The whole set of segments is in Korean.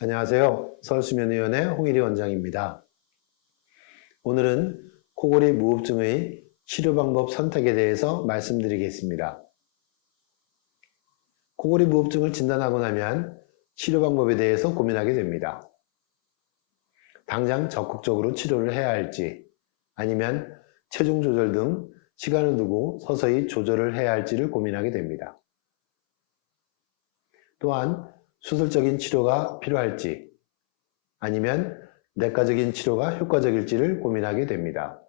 안녕하세요. 서울수면위원회 홍일희 원장입니다. 오늘은 코골이 무호흡증의 치료 방법 선택에 대해서 말씀드리겠습니다. 코골이 무호흡증을 진단하고 나면 치료 방법에 대해서 고민하게 됩니다. 당장 적극적으로 치료를 해야 할지, 아니면 체중 조절 등 시간을 두고 서서히 조절을 해야 할지를 고민하게 됩니다. 또한 수술적인 치료가 필요할지, 아니면 내과적인 치료가 효과적일지를 고민하게 됩니다.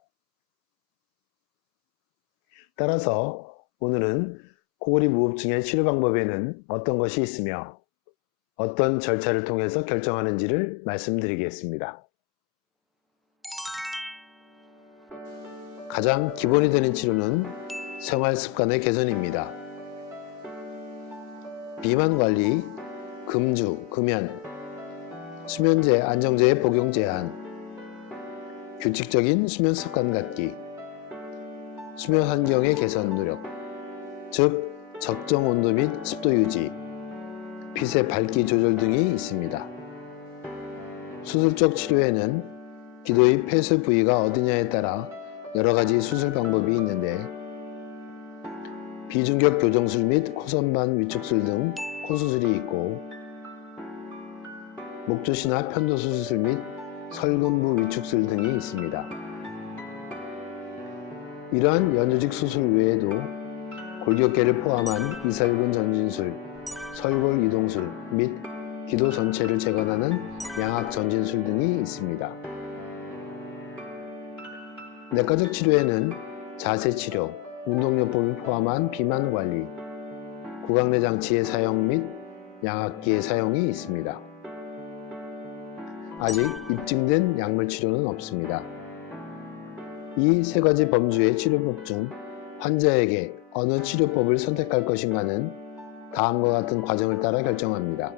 따라서 오늘은 코골이 무호흡증의 치료 방법에는 어떤 것이 있으며 어떤 절차를 통해서 결정하는지를 말씀드리겠습니다. 가장 기본이 되는 치료는 생활 습관의 개선입니다. 비만 관리, 금주, 금연, 수면제, 안정제의 복용 제한, 규칙적인 수면 습관 갖기, 수면 환경의 개선 노력, 즉 적정 온도 및 습도 유지, 빛의 밝기 조절 등이 있습니다. 수술적 치료에는 기도의 폐쇄 부위가 어디냐에 따라 여러 가지 수술 방법이 있는데, 비중격 교정술 및 코선반 위축술 등 코수술이 있고, 목조시나 편도수술 및 설근부 위축술 등이 있습니다. 이러한 연조직 수술 외에도 골격계를 포함한 이설근 전진술, 설골 이동술 및 기도 전체를 재건하는 양악 전진술 등이 있습니다. 내과적 치료에는 자세 치료, 운동요법을 포함한 비만 관리, 구강내 장치의 사용 및 양압기의 사용이 있습니다. 아직 입증된 약물 치료는 없습니다. 이 세 가지 범주의 치료법 중 환자에게 어느 치료법을 선택할 것인가는 다음과 같은 과정을 따라 결정합니다.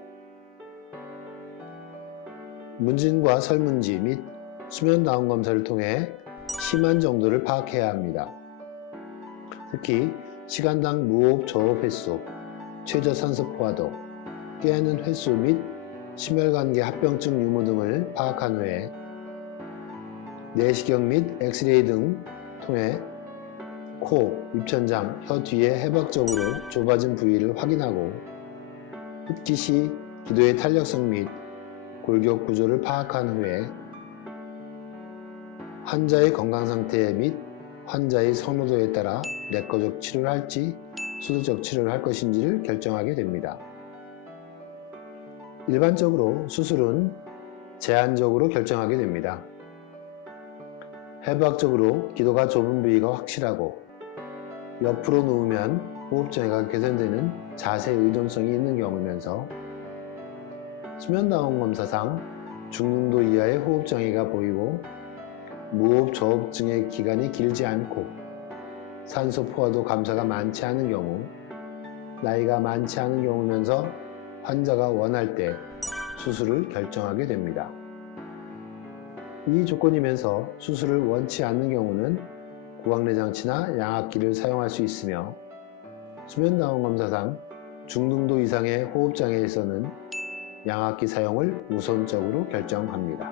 문진과 설문지 및 수면 다운 검사를 통해 심한 정도를 파악해야 합니다. 특히 시간당 무호흡 저호흡 횟수, 최저 산소 포화도, 깨어있는 횟수 및 심혈관계 합병증 유무 등을 파악한 후에 내시경 및 엑스레이 등 통해 코, 입천장, 혀 뒤에 해박적으로 좁아진 부위를 확인하고 흡기 시 기도의 탄력성 및 골격 구조를 파악한 후에 환자의 건강 상태 및 환자의 선호도에 따라 내과적 치료를 할지 수술적 치료를 할 것인지를 결정하게 됩니다. 일반적으로 수술은 제한적으로 결정하게 됩니다. 해부학적으로 기도가 좁은 부위가 확실하고 옆으로 누우면 호흡장애가 개선되는 자세 의존성이 있는 경우면서 수면다운 검사상 중등도 이하의 호흡장애가 보이고 무호흡 저호흡증의 기간이 길지 않고 산소 포화도 감소가 많지 않은 경우, 나이가 많지 않은 경우면서 환자가 원할 때 수술을 결정하게 됩니다. 이 조건이면서 수술을 원치 않는 경우는 구강내 장치나 양압기를 사용할 수 있으며 수면다운 검사상 중등도 이상의 호흡장애에서는 양압기 사용을 우선적으로 결정합니다.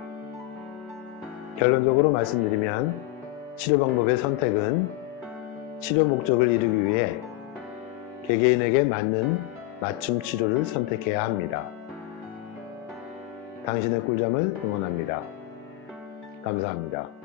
결론적으로 말씀드리면 치료 방법의 선택은 치료 목적을 이루기 위해 개개인에게 맞는 맞춤 치료를 선택해야 합니다. 당신의 꿀잠을 응원합니다. 감사합니다.